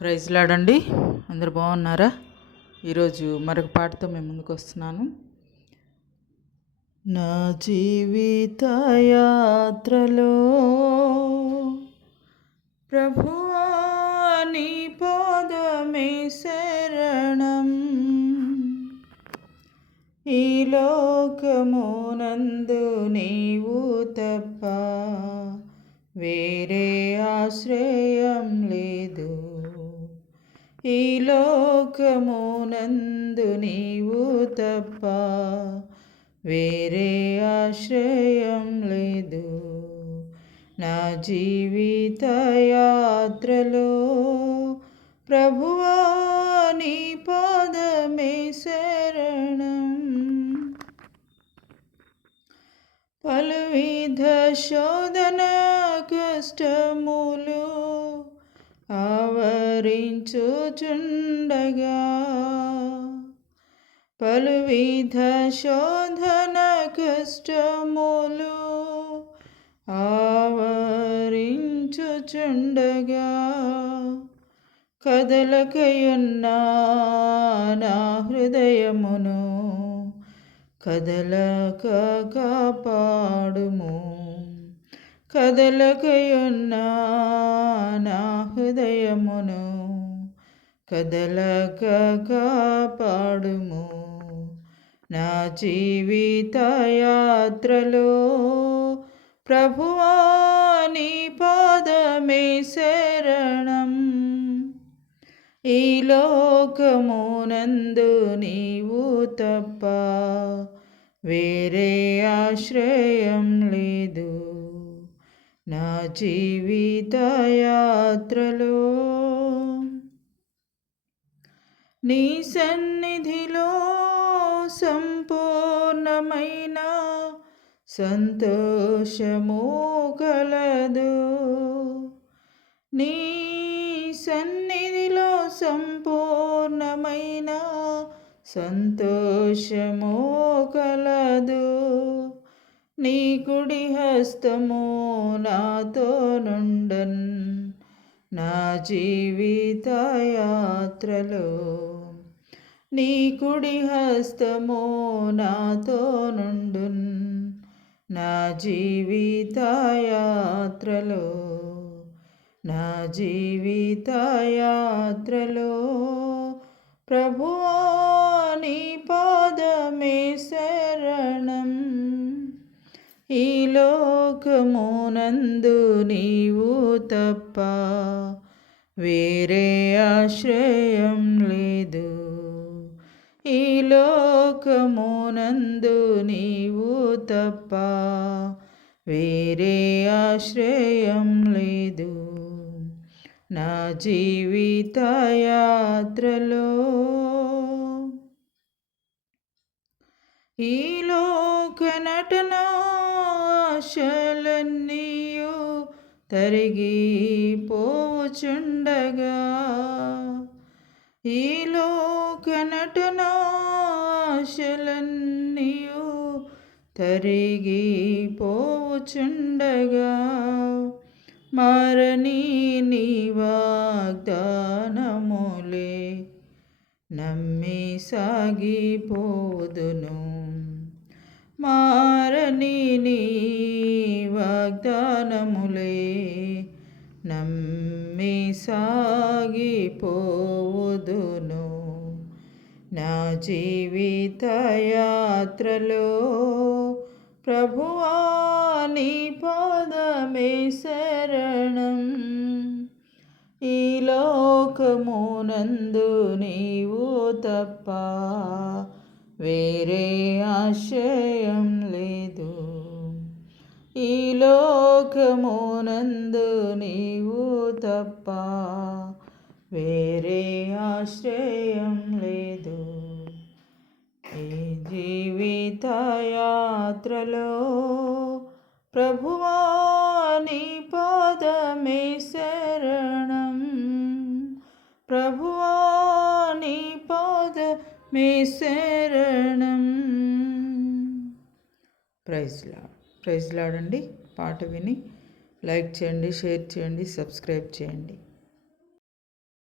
Praise లాడండి. అందరు బాగున్నారా? ఈరోజు మరొక పాటతో మేము ముందుకు వస్తున్నాను. నా జీవిత యాత్రలో ప్రభువా నీ పాదమే శరణం. ఈ లోకమునందు నీవు తప్ప వేరే ఆశ్రయం లేదు. ఈ లోకమునందు నీవు తప్ప వేరే ఆశ్రయం లేదు. నా జీవిత యాత్రలో ప్రభువా నీ పాదమే శరణం. పలువిధ శోధన కష్టములు ఆవరించుచుండగా, పలువిధ శోధన కష్టములు ఆవరించుచుండగా, కదలకయున్నా నా హృదయమును కదలక కాపాడుము. కదలకయున్నా నా హృదయమును కదలక కాపాడుము. నా జీవిత యాత్రలో ప్రభువా నీ పాదమే శరణం. ఈ లోకమునందు నీవు తప్ప వేరే ఆశ్రయం లేదు. నా జీవిత యాత్రలో నీ సన్నిధిలో సంపూర్ణమైన సంతోషము కలదు. నీ సన్నిధిలో సంపూర్ణమైన సంతోషము కలదు. నీ కుడి హస్తము నాతో నుండన్ నా జీవిత యాత్రలో. నీ కుడి హస్తము నాతో నుండున్ నా జీవిత యాత్రలో. నా జీవిత యాత్రలో ప్రభువా నీ పాదమే శరణం. ఈ లోకమునందు నీవు తప్ప వేరే ఆశ్రయం లేదు. ఈ లోకమునందు నీవు తప్ప వేరే ఆశ్రయం లేదు. నా జీవిత యాత్రలో ఈ లోక నటనాశలన్నీయు తరిగిపోచుండగా, ఈ లోక నటనాశలన్నీయు తరిగిపోచుండగా, మారని నీ వాగ్దానములే నమ్మి సాగిపోదును. మారని నీ వాగ్దానములే నమ్మి సాగిపోదును. నా జీవిత యాత్రలో ప్రభువా నీ పాదమే శరణం. ఈ లోకమునందు నీవు తప్ప వేరే ఆశ్రయం లేదు. ఈ లోకమునందు నీవు తప్ప వేరే ఆశ్రయం లేదు. ఈ జీవిత యాత్రలో ప్రభువా నీ పాదమే శరణం. ప్రభువా నీ పాదమే శరణం. ప్రైజ్ లాడండి. పాట విని లైక్ చేయండి, షేర్ చేయండి, సబ్స్క్రైబ్ చేయండి.